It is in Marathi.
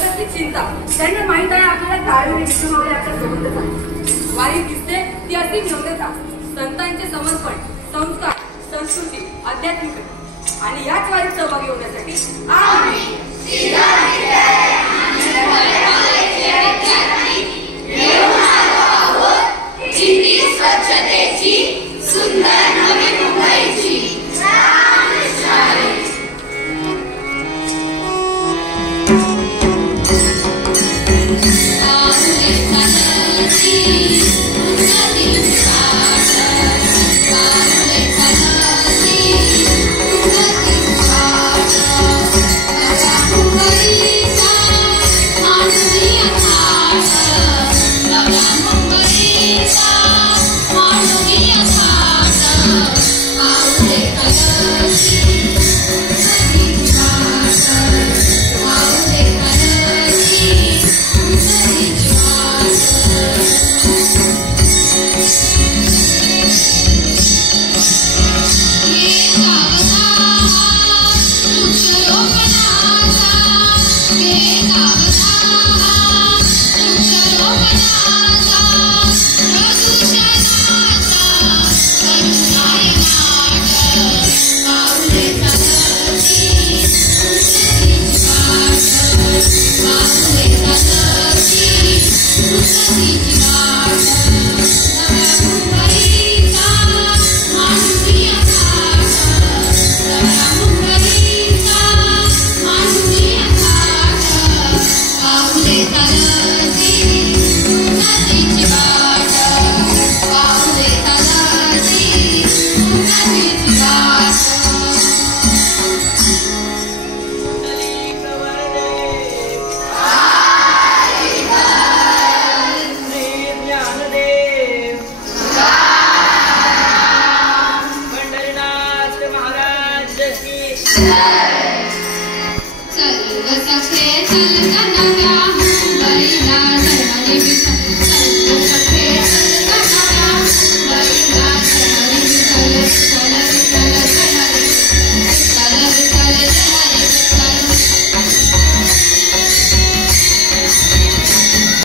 कसली चिंता. त्यांना माहित आहे आपल्याला ताळमेळ विष्णुमावली आपल्या सोबतच आहे. वारी दिसते ती अशी नम्रता, संतांचे समर्पण, संस्कार, संस्कृती, आध्यात्मिक आणि याच वारीत सहभागी होण्यासाठी आम्ही स्वच्छतेची सुंदर नवी मुंबईची चल सखे चल गंगा मुंबईला धरणी